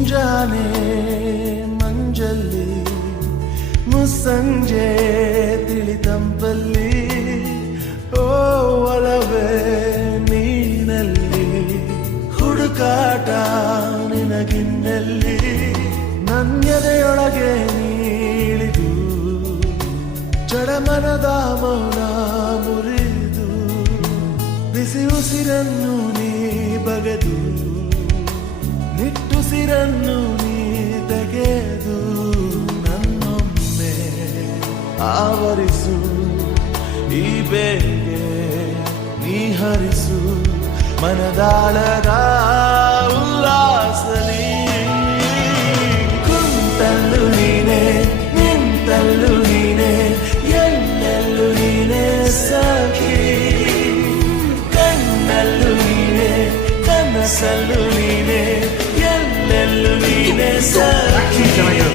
ಮುಂಜಾನೆ ಮಂಜಲ್ಲಿ ಮುಸ್ಸಂಜೆ ತಿಳಿತಂಪಲ್ಲಿ ಓ ಒಲವೇ ನೀನಲ್ಲಿ ಹುಡುಕಾಟ ನಿನಗಿನ್ನಲ್ಲಿ ನನ್ಯದೆಯೊಳಗೆ ನೀಳಿದು ಜಡಮನದ ಮೌನ ಮುರಿದು ಬಿಸಿ ಉಸಿರನ್ನು ನೀ ಬಗೆದು ನಿಟ್ಟುಸಿರನ್ನು ನೀ ತೆಗೆದು ನನ್ನೊಮ್ಮೆ ಆವರಿಸು ಈ ಬೇಗೆ ನೀ ಹರಿಸು ಮನದಾಳದ